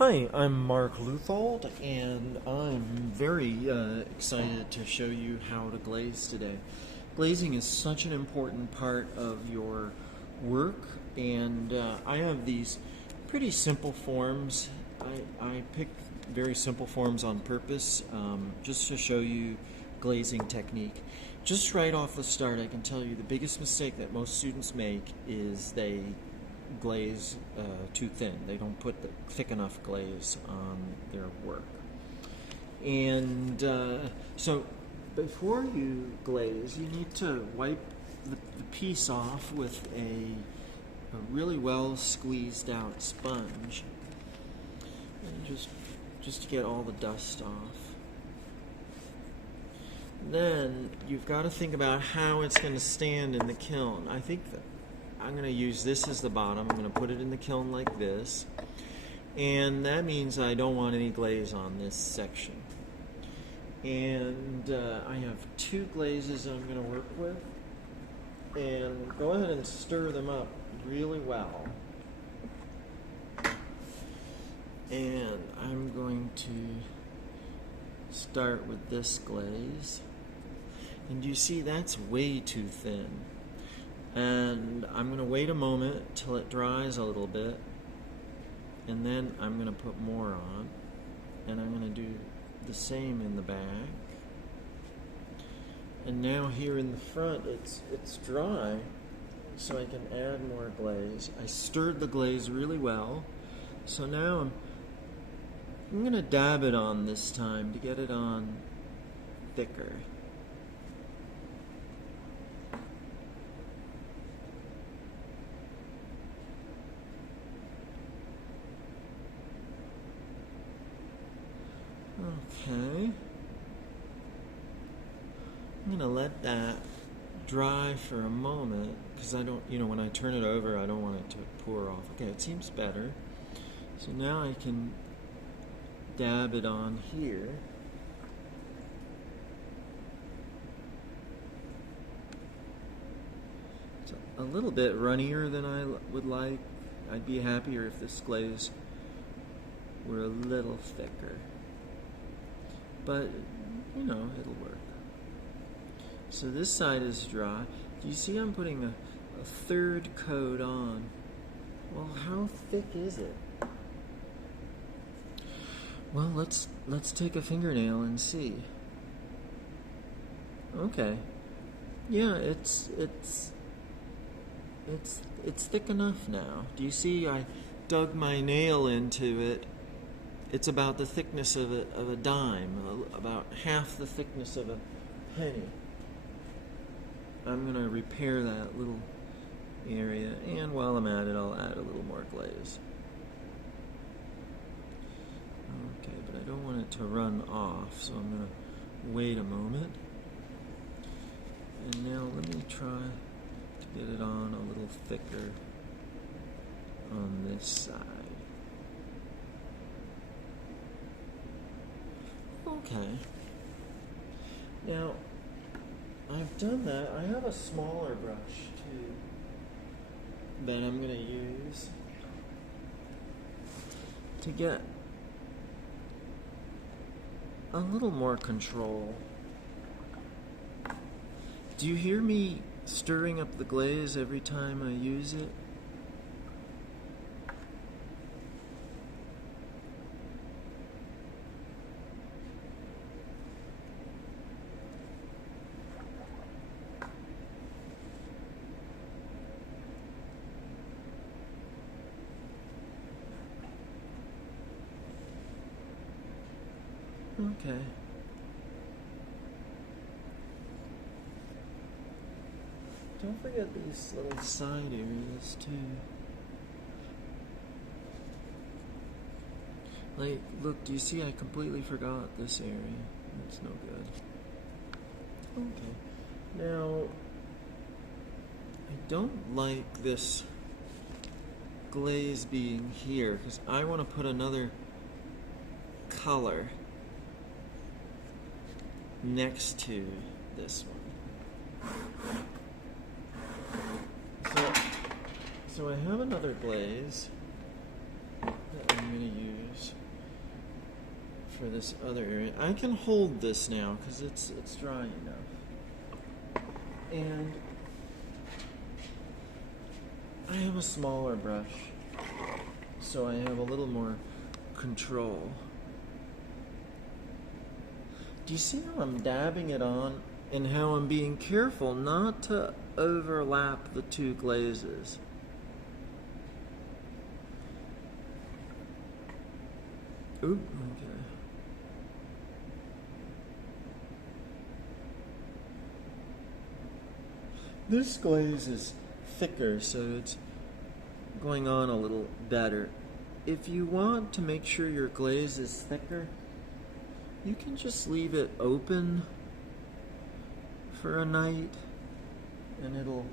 Hi, I'm Mark Luthold, and I'm very excited to show you how to glaze today. Glazing is such an important part of your work, and I have these pretty simple forms. I picked very simple forms on purpose just to show you glazing technique. Just right off the start, I can tell you the biggest mistake that most students make is they glaze too thin. They don't put the thick enough glaze on their work. And so before you glaze, you need to wipe the piece off with a really well squeezed out sponge, and just to get all the dust off. Then you've got to think about how it's going to stand in the kiln. I think that I'm going to use this as the bottom. I'm going to put it in the kiln like this, and that means I don't want any glaze on this section. And I have two glazes I'm going to work with, and go ahead and stir them up really well. And I'm going to start with this glaze, and you see that's way too thin. And I'm going to wait a moment till it dries a little bit, and then I'm going to put more on, and I'm going to do the same in the back. And now here in the front it's dry, so I can add more glaze. I stirred the glaze really well, so now I'm going to dab it on this time to get it on thicker. Okay, I'm gonna let that dry for a moment because I don't, when I turn it over, I don't want it to pour off. Okay, it seems better. So now I can dab it on here. It's a little bit runnier than I would like. I'd be happier if this glaze were a little thicker. But, it'll work. So this side is dry. Do you see I'm putting a third coat on? Well, how thick is it? Well, let's take a fingernail and see. Okay. Yeah, it's thick enough now. Do you see I dug my nail into it? It's about the thickness of a dime, about half the thickness of a penny. I'm going to repair that little area, and while I'm at it, I'll add a little more glaze. Okay, but I don't want it to run off, so I'm going to wait a moment. And now let me try to get it on a little thicker on this side. Okay. Now, I've done that. I have a smaller brush too that I'm going to use to get a little more control. Do you hear me stirring up the glaze every time I use it? Okay. Don't forget these little side areas too. Like, look, do you see I completely forgot this area? That's no good. Okay. Now, I don't like this glaze being here because I want to put another color next to this one. So I have another glaze that I'm going to use. for this other area. I can hold this now because it's dry enough. And I have a smaller brush, so I have a little more control. Do you see how I'm dabbing it on and how I'm being careful not to overlap the two glazes? Ooh, okay. This glaze is thicker, so it's going on a little better. If you want to make sure your glaze is thicker, you can just leave it open for a night and it'll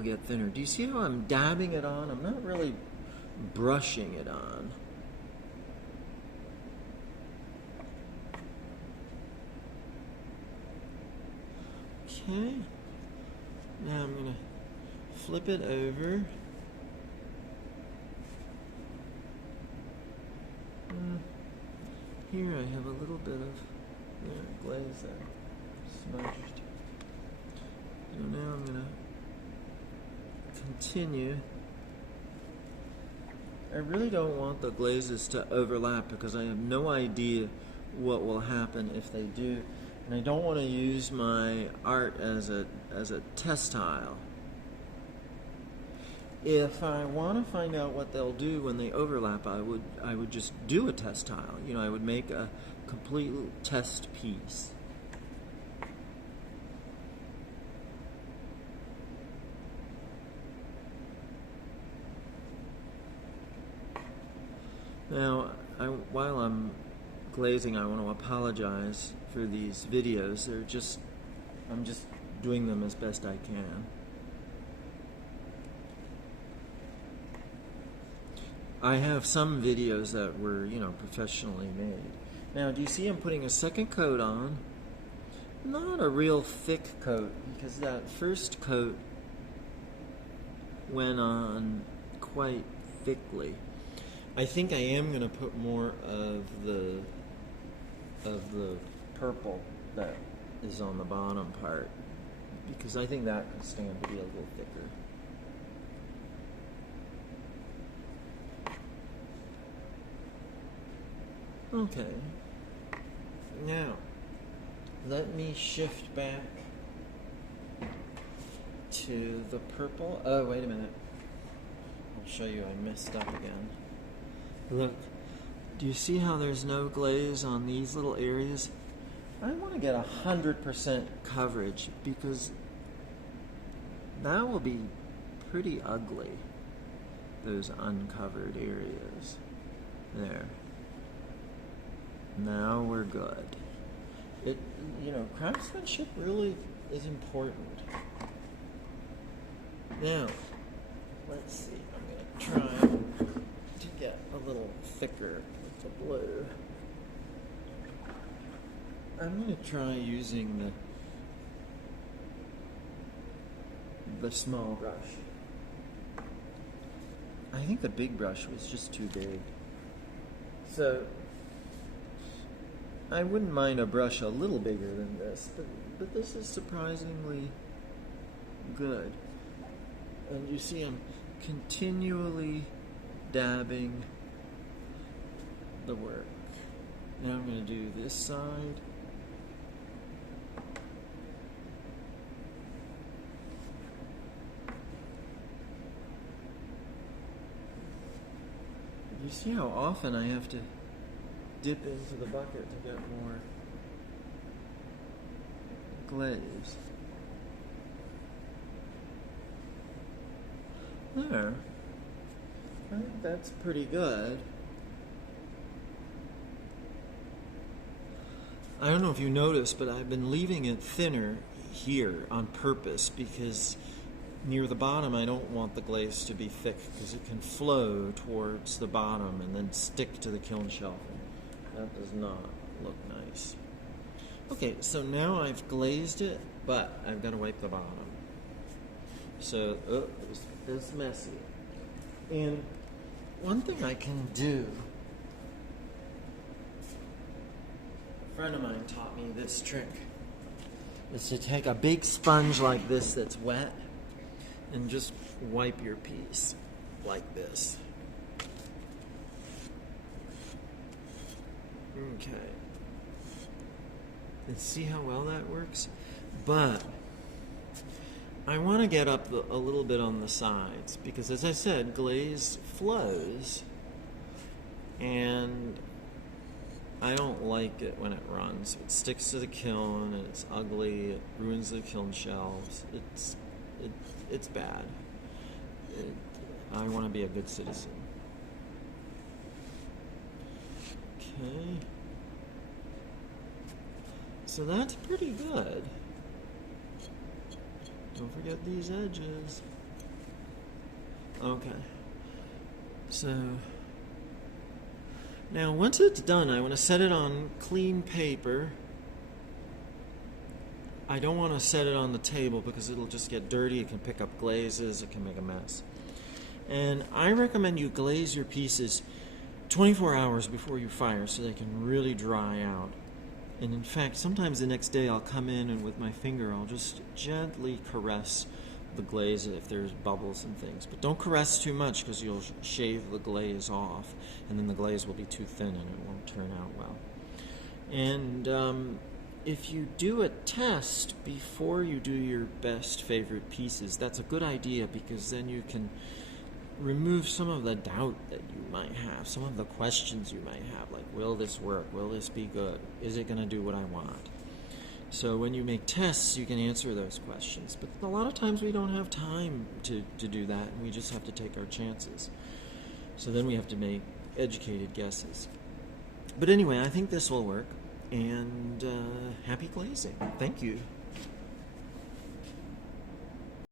get thinner. Do you see how I'm dabbing it on? I'm not really brushing it on. Okay, now I'm going to flip it over. Here I have a little bit of glaze there, smudged. So now I'm going to continue. I really don't want the glazes to overlap because I have no idea what will happen if they do. And I don't want to use my art as a test tile. If I want to find out what they'll do when they overlap, I would just do a test tile. You know, I would make a complete test piece. Now, while I'm glazing, I want to apologize for these videos. I'm just doing them as best I can. I have some videos that were, professionally made. Now, do you see I'm putting a second coat on? Not a real thick coat, because that first coat went on quite thickly. I think I am going to put more of the purple that is on the bottom part, because I think that can stand to be a little thicker. Okay, now let me shift back to the purple. Oh, wait a minute. I'll show you I messed up again. Look, do you see how there's no glaze on these little areas? I want to get 100% coverage because that will be pretty ugly, those uncovered areas. There. Now we're good. Craftsmanship really is important. Now, let's see. I'm going to try to get a little thicker with the blue. I'm going to try using the small brush. I think the big brush was just too big. So I wouldn't mind a brush a little bigger than this, but this is surprisingly good. And you see I'm continually dabbing the work. Now I'm going to do this side. You see how often I have to dip into the bucket to get more glaze. There. I think that's pretty good. I don't know if you noticed, but I've been leaving it thinner here on purpose because near the bottom I don't want the glaze to be thick because it can flow towards the bottom and then stick to the kiln shelf. That does not look nice. Okay, so now I've glazed it, but I've got to wipe the bottom. So, it's messy. And one thing I can do friend of mine taught me this trick. Is to take a big sponge like this that's wet and just wipe your piece like this. Okay. And see how well that works? But I want to get up a little bit on the sides because, as I said, glaze flows, and I don't like it when it runs. It sticks to the kiln, and it's ugly. It ruins the kiln shelves. It's bad. I want to be a good citizen. Okay. So that's pretty good. Don't forget these edges. Okay. So now once it's done, I want to set it on clean paper. I don't want to set it on the table because it'll just get dirty. It can pick up glazes. It can make a mess. And I recommend you glaze your pieces 24 hours before you fire so they can really dry out. And in fact, sometimes the next day I'll come in and with my finger I'll just gently caress the glaze if there's bubbles and things. But don't caress too much because you'll shave the glaze off, and then the glaze will be too thin and it won't turn out well. And if you do a test before you do your best favorite pieces, that's a good idea because then you can remove some of the doubt that you might have, some of the questions you might have, like, will this work? Will this be good? Is it going to do what I want? So when you make tests, you can answer those questions. But a lot of times we don't have time to do that, and we just have to take our chances. So then we have to make educated guesses. But anyway, I think this will work, and happy glazing. Thank you.